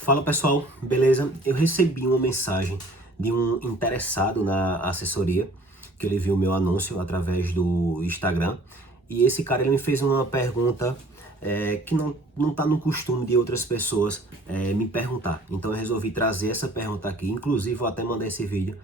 Fala pessoal, beleza? Eu recebi uma mensagem de um interessado na assessoria, que ele viu meu anúncio através do Instagram, e esse cara ele me fez uma pergunta que não tá no costume de outras pessoas me perguntar. Então eu resolvi trazer essa pergunta aqui, inclusive vou até mandar esse vídeo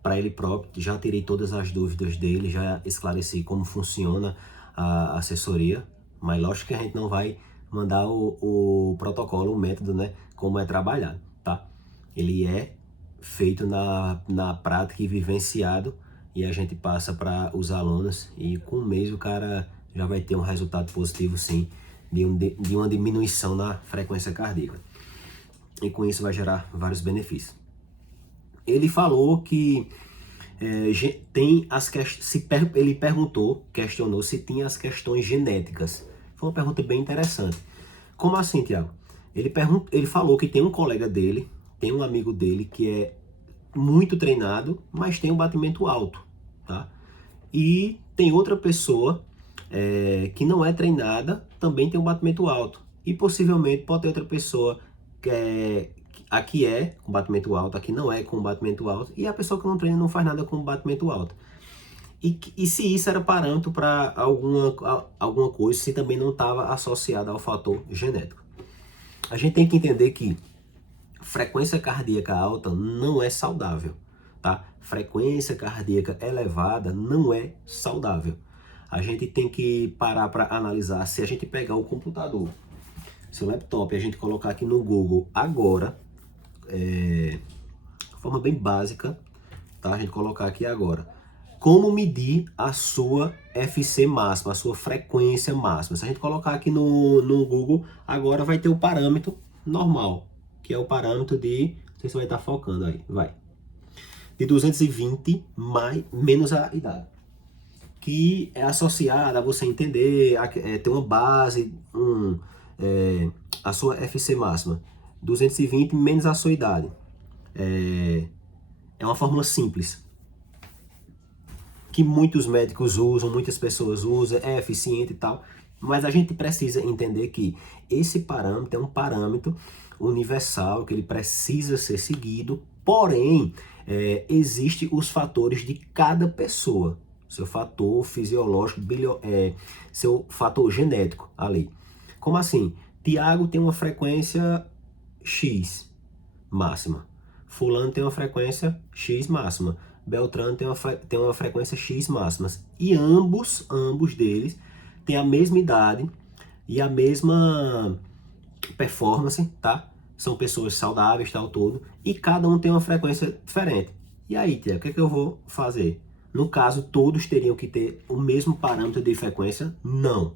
para ele próprio, já tirei todas as dúvidas dele, já esclareci como funciona a assessoria, mas lógico que a gente não vai mandar o protocolo, o método, né, como é trabalhado, tá? Ele é feito na prática e vivenciado, e a gente passa para os alunos, e com um mês o cara já vai ter um resultado positivo, sim, de uma diminuição na frequência cardíaca. E com isso vai gerar vários benefícios. Ele falou que tem ele questionou se tinha as questões genéticas. Foi uma pergunta bem interessante. Como assim, Tiago? Ele falou que tem um colega dele, tem um amigo dele que é muito treinado, mas tem um batimento alto, tá? E tem outra pessoa que não é treinada, também tem um batimento alto. E possivelmente pode ter outra pessoa aqui é com batimento alto, aqui não é com batimento alto, e a pessoa que não treina não faz nada com batimento alto. E se isso era parâmetro para alguma coisa, se também não estava associado ao fator genético. A gente tem que entender que frequência cardíaca alta não é saudável, tá? Frequência cardíaca elevada não é saudável. A gente tem que parar para analisar. Se a gente pegar o computador, seu laptop, e a gente colocar aqui no Google agora, de forma bem básica, tá? A gente colocar aqui agora, como medir a sua FC máxima, a sua frequência máxima. Se a gente colocar aqui no Google, agora vai ter o parâmetro normal, que é o parâmetro de, não sei se vai estar focando aí, vai, de 220 menos a idade, que é associada a você entender, ter uma base, a sua FC máxima, 220 menos a sua idade. É uma fórmula simples, que muitos médicos usam, muitas pessoas usam, é eficiente e tal, mas a gente precisa entender que esse parâmetro é um parâmetro universal, que ele precisa ser seguido, porém, existem os fatores de cada pessoa, seu fator fisiológico, seu fator genético ali. Como assim? Tiago tem uma frequência X máxima, fulano tem uma frequência X máxima, Beltrano tem uma frequência X máximas, e ambos deles têm a mesma idade e a mesma performance, tá? São pessoas saudáveis, tal, todo, e cada um tem uma frequência diferente. E aí, Tiago, o que é que eu vou fazer? No caso, todos teriam que ter o mesmo parâmetro de frequência? Não.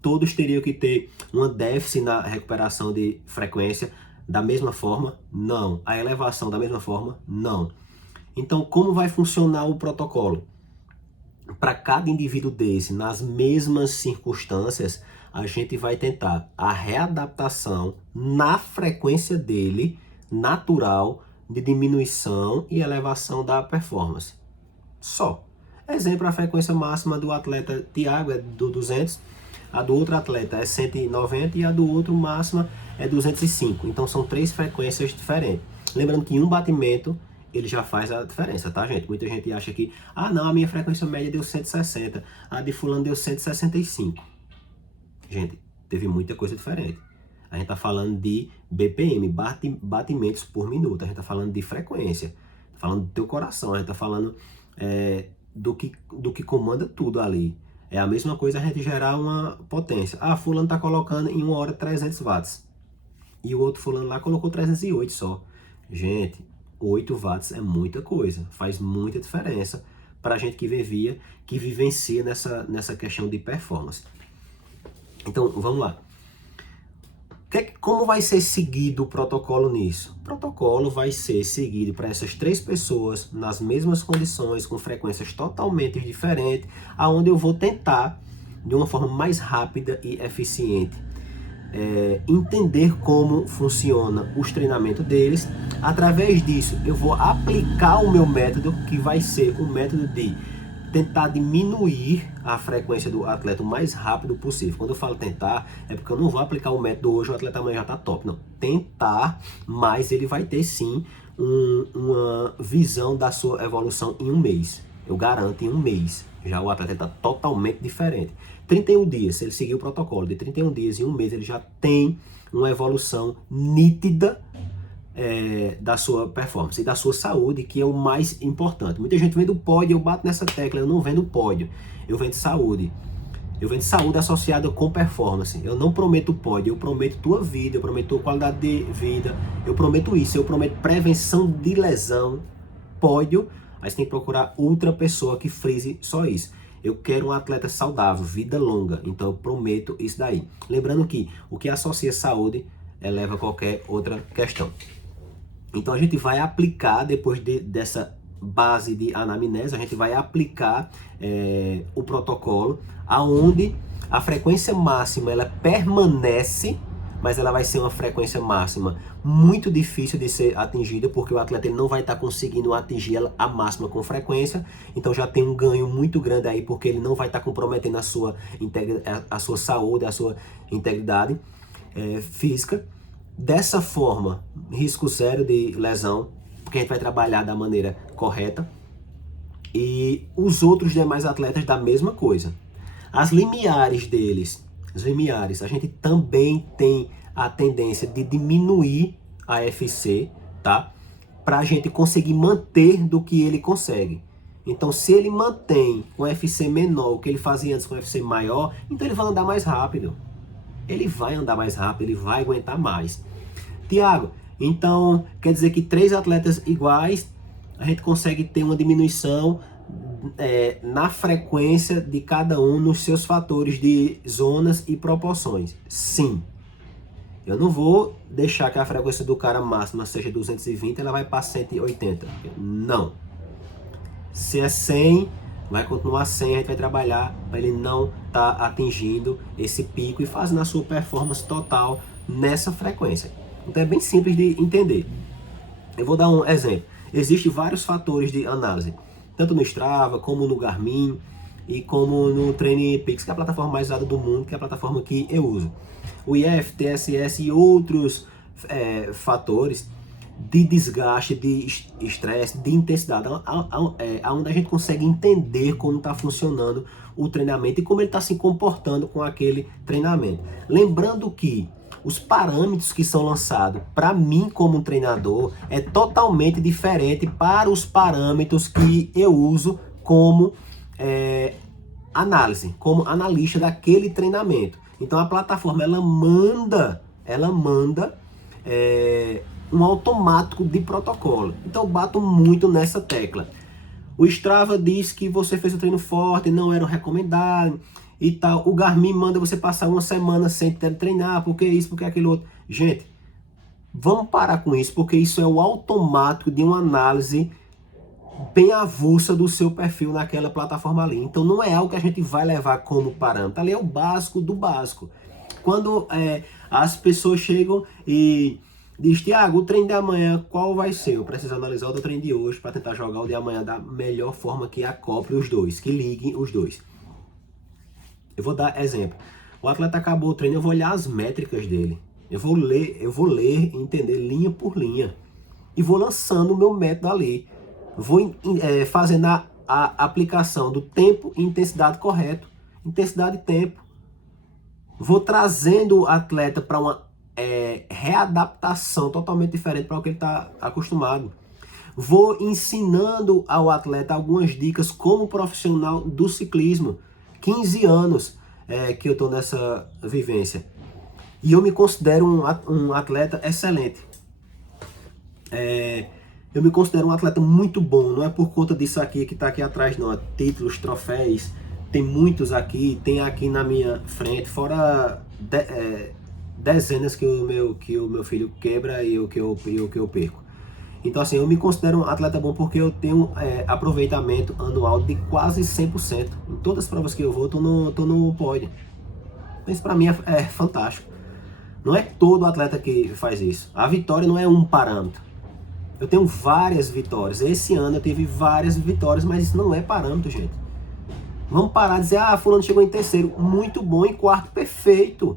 Todos teriam que ter uma déficit na recuperação de frequência da mesma forma? Não. A elevação da mesma forma? Não. Então, como vai funcionar o protocolo? Para cada indivíduo desse, nas mesmas circunstâncias, a gente vai tentar a readaptação na frequência dele, natural, de diminuição e elevação da performance. Só. Exemplo, a frequência máxima do atleta Tiago é do 200, a do outro atleta é 190 e a do outro máxima é 205. Então são três frequências diferentes. Lembrando que em um batimento ele já faz a diferença, tá, gente? Muita gente acha que, não, a minha frequência média deu 160, a de fulano deu 165. Gente, teve muita coisa diferente. A gente tá falando de BPM, batimentos por minuto, a gente tá falando de frequência, tá falando do teu coração, a gente tá falando do que comanda tudo ali. É a mesma coisa a gente gerar uma potência. Fulano tá colocando em 1 hora 300 watts. E o outro fulano lá colocou 308 só. Gente, 8 watts é muita coisa. Faz muita diferença para a gente que vivencia nessa questão de performance. Então, vamos lá. Como vai ser seguido o protocolo nisso? O protocolo vai ser seguido para essas três pessoas nas mesmas condições, com frequências totalmente diferentes, aonde eu vou tentar, de uma forma mais rápida e eficiente, entender como funciona os treinamentos deles. Através disso, eu vou aplicar o meu método, que vai ser um método de tentar diminuir a frequência do atleta o mais rápido possível. Quando eu falo tentar, é porque eu não vou aplicar o método hoje, o atleta amanhã já está top. Não, tentar, mas ele vai ter sim uma visão da sua evolução em um mês. Eu garanto, em um mês. Já o atleta está totalmente diferente. 31 dias, se ele seguir o protocolo de 31 dias em um mês, ele já tem uma evolução nítida da sua performance e da sua saúde, que é o mais importante. Muita gente vende o pódio, eu bato nessa tecla, eu não vendo pódio, eu vendo saúde. Eu vendo saúde associada com performance. Eu não prometo pódio, eu prometo tua vida, eu prometo tua qualidade de vida, eu prometo isso, eu prometo prevenção de lesão. Pódio, aí você tem que procurar outra pessoa que frise só isso. Eu quero um atleta saudável, vida longa, então eu prometo isso daí. Lembrando que o que associa saúde eleva qualquer outra questão. Então a gente vai aplicar, depois dessa base de anamnese, a gente vai aplicar o protocolo, aonde a frequência máxima ela permanece, mas ela vai ser uma frequência máxima muito difícil de ser atingida, porque o atleta ele não vai estar conseguindo atingir a máxima com frequência, então já tem um ganho muito grande aí, porque ele não vai estar comprometendo a sua saúde, a sua integridade física. Dessa forma, risco zero de lesão, porque a gente vai trabalhar da maneira correta. E os outros demais atletas da mesma coisa. As limiares deles, a gente também tem a tendência de diminuir a FC, tá? Pra gente conseguir manter do que ele consegue. Então, se ele mantém com FC menor o que ele fazia antes com FC maior, então ele vai andar mais rápido. Ele vai andar mais rápido, ele vai aguentar mais. Tiago, então quer dizer que 3 atletas iguais, a gente consegue ter uma diminuição na frequência de cada um nos seus fatores de zonas e proporções? Sim. Eu não vou deixar que a frequência do cara máxima seja 220, ela vai para 180. Não. Se é 100, vai continuar 100, a gente vai trabalhar para ele não estar atingindo esse pico e fazendo a sua performance total nessa frequência. Então é bem simples de entender. Eu vou dar um exemplo. Existem vários fatores de análise, tanto no Strava, como no Garmin e como no TrainingPeaks, que é a plataforma mais usada do mundo, que é a plataforma que eu uso. O IF, TSS e outros fatores de desgaste, de estresse, de intensidade, onde a gente consegue entender como está funcionando o treinamento e como ele está se comportando com aquele treinamento. Lembrando que os parâmetros que são lançados para mim como treinador é totalmente diferente para os parâmetros que eu uso como análise, como analista daquele treinamento. Então a plataforma ela manda um automático de protocolo. Então eu bato muito nessa tecla. O Strava diz que você fez o treino forte, não era o recomendado e tal. O Garmin manda você passar uma semana sem treinar, porque isso, porque aquilo outro. Gente, vamos parar com isso, porque isso é o automático de uma análise bem avulsa do seu perfil naquela plataforma ali. Então não é algo que a gente vai levar como parâmetro. Ali é o básico do básico. Quando as pessoas chegam e diz, Tiago, o treino de amanhã qual vai ser? Eu preciso analisar o do treino de hoje para tentar jogar o de amanhã da melhor forma que acople os dois, que liguem os dois. Eu vou dar exemplo. O atleta acabou o treino, eu vou olhar as métricas dele. Eu vou ler, entender linha por linha. E vou lançando o meu método ali. Vou fazendo a aplicação do tempo e intensidade correto. Intensidade e tempo. Vou trazendo o atleta para uma readaptação totalmente diferente para o que ele está acostumado. Vou ensinando ao atleta algumas dicas como profissional do ciclismo. 15 anos que eu estou nessa vivência. E eu me considero um atleta excelente. Eu me considero um atleta muito bom. Não é por conta disso aqui que está aqui atrás, não. Títulos, troféus. Tem muitos aqui. Tem aqui na minha frente. Fora dezenas que o meu filho quebra e o que eu perco. Então assim, eu me considero um atleta bom porque eu tenho aproveitamento anual de quase 100%. Em todas as provas que eu vou, tô no pódio. Isso para mim é fantástico. Não é todo atleta que faz isso. A vitória não é um parâmetro. Eu tenho várias vitórias. Esse ano eu tive várias vitórias, mas isso não é parâmetro, gente. Vamos parar de dizer, ah, fulano chegou em terceiro, muito bom, em quarto, perfeito.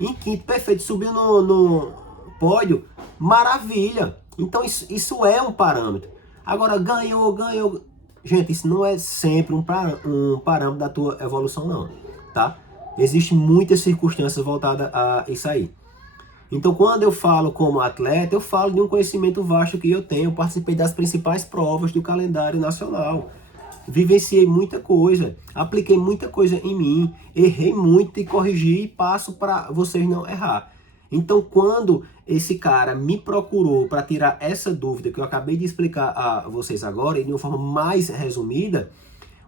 Em quinto, perfeito, subiu no pódio, maravilha. Então isso é um parâmetro. Agora, ganhou. Gente, isso não é sempre um parâmetro da tua evolução, não, tá? Existem muitas circunstâncias voltadas a isso aí. Então, quando eu falo como atleta, eu falo de um conhecimento vasto que eu tenho. Eu participei das principais provas do calendário nacional. Vivenciei muita coisa, apliquei muita coisa em mim, errei muito e corrigi e passo para vocês não errar. Então, quando esse cara me procurou para tirar essa dúvida que eu acabei de explicar a vocês agora, e de uma forma mais resumida,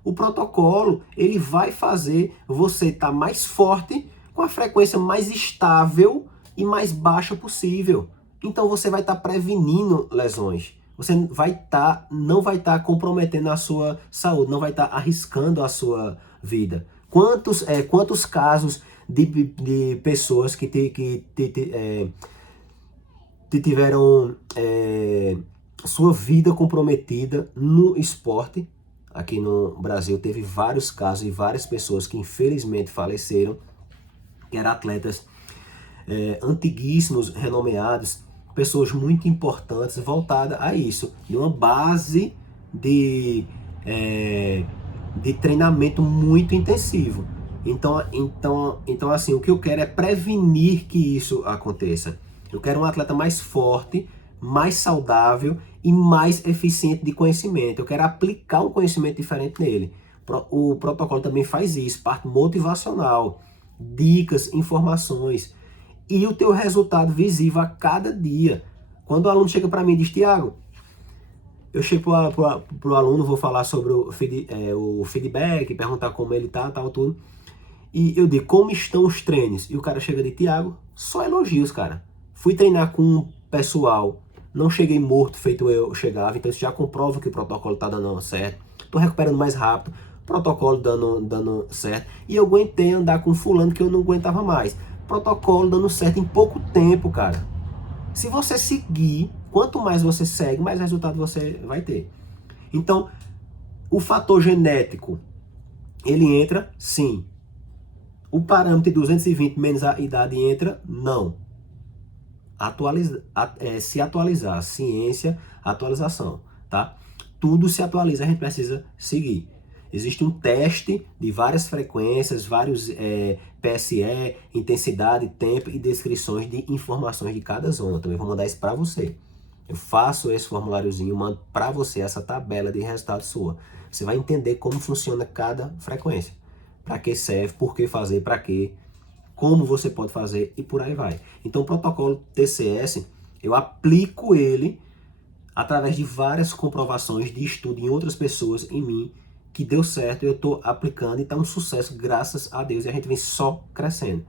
o protocolo ele vai fazer você estar mais forte, com a frequência mais estável e mais baixa possível. Então, você vai estar prevenindo lesões. Você não vai estar comprometendo a sua saúde, não vai estar arriscando a sua vida. Quantos casos de pessoas que tiveram sua vida comprometida no esporte? Aqui no Brasil teve vários casos e várias pessoas que infelizmente faleceram, que eram atletas antiguíssimos, renomeados, pessoas muito importantes voltadas a isso, de uma base de treinamento muito intensivo. Então, assim, o que eu quero é prevenir que isso aconteça. Eu quero um atleta mais forte, mais saudável e mais eficiente de conhecimento. Eu quero aplicar um conhecimento diferente nele. O protocolo também faz isso, parte motivacional, dicas, informações e o teu resultado visível a cada dia. Quando o aluno chega para mim e diz, Tiago, eu chego para o aluno, vou falar sobre o feedback, perguntar como ele tá, tal, tudo. E eu digo, como estão os treinos? E o cara chega de, Tiago, só elogios, cara. Fui treinar com um pessoal, não cheguei morto feito eu chegava, então isso já comprova que o protocolo tá dando certo. Tô recuperando mais rápido, protocolo dando certo. E eu aguentei andar com fulano que eu não aguentava mais. Protocolo dando certo em pouco tempo, cara. Se você seguir, quanto mais você segue, mais resultado você vai ter. Então, o fator genético, ele entra? Sim. O parâmetro de 220 menos a idade entra? Não. Se atualizar, ciência, atualização, tá? Tudo se atualiza, a gente precisa seguir. Existe um teste de várias frequências, vários PSE, intensidade, tempo e descrições de informações de cada zona. Também vou mandar isso para você. Eu faço esse formuláriozinho, mando para você essa tabela de resultado sua. Você vai entender como funciona cada frequência. Para que serve, por que fazer, para quê, como você pode fazer e por aí vai. Então o protocolo TCS, eu aplico ele através de várias comprovações de estudo em outras pessoas, em mim, que deu certo, eu estou aplicando e está um sucesso, graças a Deus, e a gente vem só crescendo.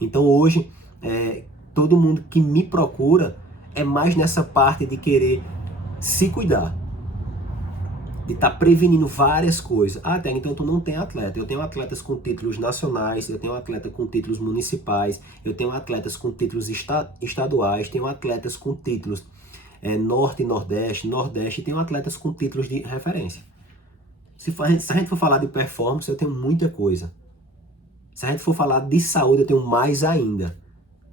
Então hoje, todo mundo que me procura é mais nessa parte de querer se cuidar, de estar prevenindo várias coisas. Ah, até então tu não tem atleta. Eu tenho atletas com títulos nacionais, eu tenho atleta com títulos municipais, eu tenho atletas com títulos estaduais, tenho atletas com títulos Norte, Nordeste, Nordeste, e tenho atletas com títulos de referência. Se a gente for falar de performance, eu tenho muita coisa. Se a gente for falar de saúde, eu tenho mais ainda.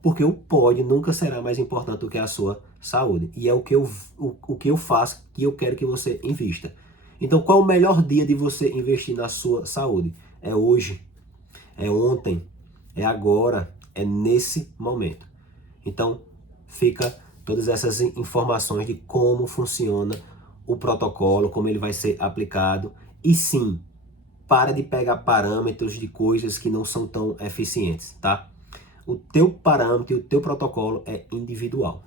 Porque o pódio nunca será mais importante do que a sua saúde. E é o que eu faço, que eu quero que você invista. Então, qual o melhor dia de você investir na sua saúde? É hoje, é ontem, é agora, é nesse momento. Então, fica todas essas informações de como funciona o protocolo, como ele vai ser aplicado. E sim, para de pegar parâmetros de coisas que não são tão eficientes, tá? O teu parâmetro e o teu protocolo é individual.